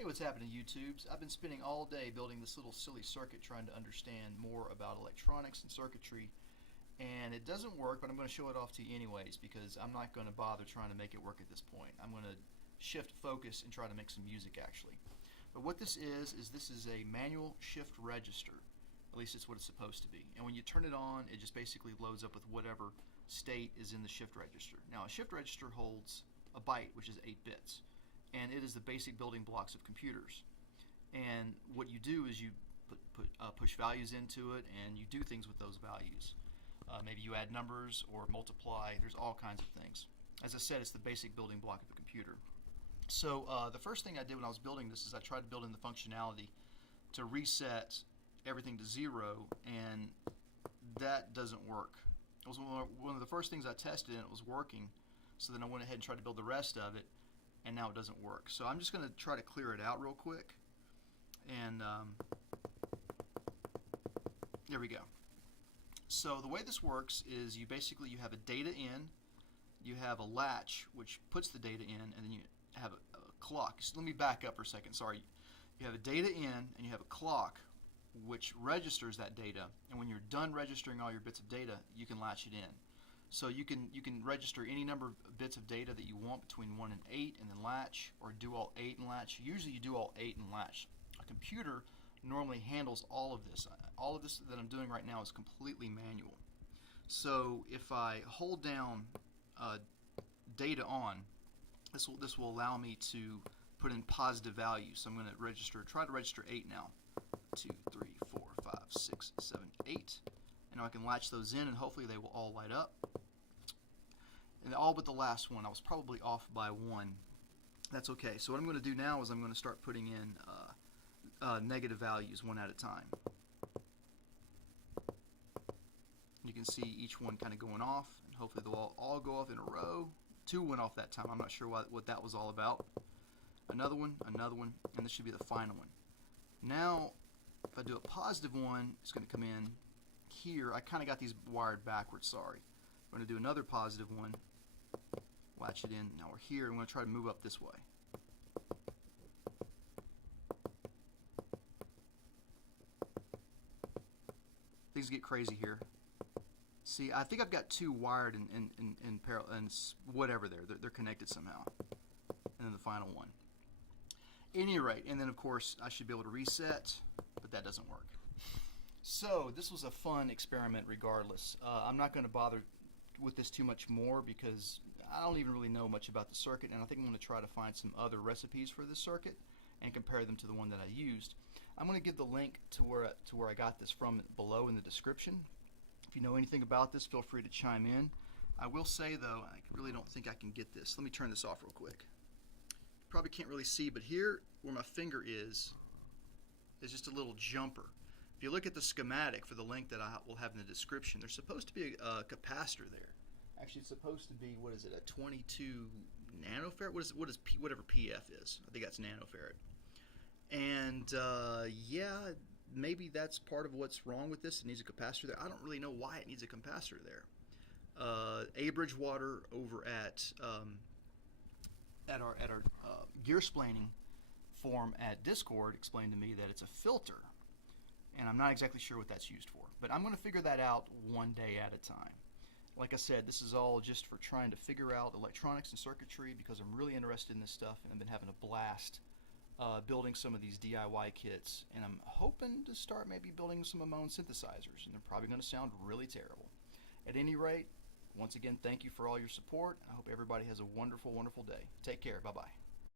Hey, what's happening, YouTubes? I've been spending all day building this little silly circuit trying to understand more about electronics and circuitry, and it doesn't work, but I'm going to show it off to you anyways because I'm not going to bother trying to make it work at this point. I'm going to shift focus and try to make some music actually. But what this is this is a manual shift register. At least it's what it's supposed to be. And when you turn it on, it just basically loads up with whatever state is in the shift register. Now, a shift register holds a byte, which is 8 bits. And it is the basic building blocks of computers. And what you do is you push values into it, and you do things with those values. Maybe you add numbers or multiply. There's all kinds of things. As I said, it's the basic building block of the computer. So the first thing I did when I was building this is I tried to build in the functionality to reset everything to 0, and that doesn't work. It was one of the first things I tested, and it was working. So then I went ahead and tried to build the rest of it, and now it doesn't work. So I'm just going to try to clear it out real quick. And there we go. So the way this works is you have a data in, you have a latch which puts the data in, and then you have a clock. So let me back up for a second. Sorry. You have a data in, and you have a clock which registers that data. And when you're done registering all your bits of data, you can latch it in. So you can register any number of bits of data that you want between 1 and 8 and then latch, or do all 8 and latch. Usually you do all 8 and latch. A computer normally handles all of this. All of this that I'm doing right now is completely manual. So if I hold down data on, this will allow me to put in positive values. So I'm going to try to register 8 now. 2, 3, 4, 5, 6, 7, 8. And now I can latch those in, and hopefully they will all light up. And all but the last one. I was probably off by 1. That's okay. So what I'm going to do now is I'm going to start putting in negative values one at a time. You can see each one kind of going off, and hopefully they'll all go off in a row. 2 went off that time. I'm not sure what that was all about. Another one, and this should be the final one. Now, if I do a positive one, it's going to come in here. I kind of got these wired backwards, sorry. I'm going to do another positive one, latch it in. Now we're here, and I'm going to try to move up this way. Things get crazy here. See, I think I've got 2 wired in parallel, and whatever they're connected somehow. And then the final one. At any rate, and then of course I should be able to reset, but that doesn't work. So this was a fun experiment regardless. I'm not going to bother with this too much more because I don't even really know much about the circuit, and I think I'm going to try to find some other recipes for this circuit and compare them to the one that I used. I'm going to give the link to where I got this from below in the description. If you know anything about this, feel free to chime in. I will say though, I really don't think I can get this. Let me turn this off real quick. Probably can't really see, but here where my finger is just a little jumper. If you look at the schematic for the link that I will have in the description, there's supposed to be a capacitor there. Actually, it's supposed to be, what is it, a 22 nanofarad? Whatever PF is. I think that's nanofarad. And yeah, maybe that's part of what's wrong with this. It needs a capacitor there. I don't really know why it needs a capacitor there. A Bridgewater over at our gear splaining forum at Discord explained to me that it's a filter, and I'm not exactly sure what that's used for, but I'm going to figure that out one day at a time. Like I said, this is all just for trying to figure out electronics and circuitry because I'm really interested in this stuff, and I've been having a blast building some of these DIY kits, and I'm hoping to start maybe building some of my own synthesizers, and they're probably going to sound really terrible. At any rate, once again, thank you for all your support. I hope everybody has a wonderful, wonderful day. Take care. Bye-bye.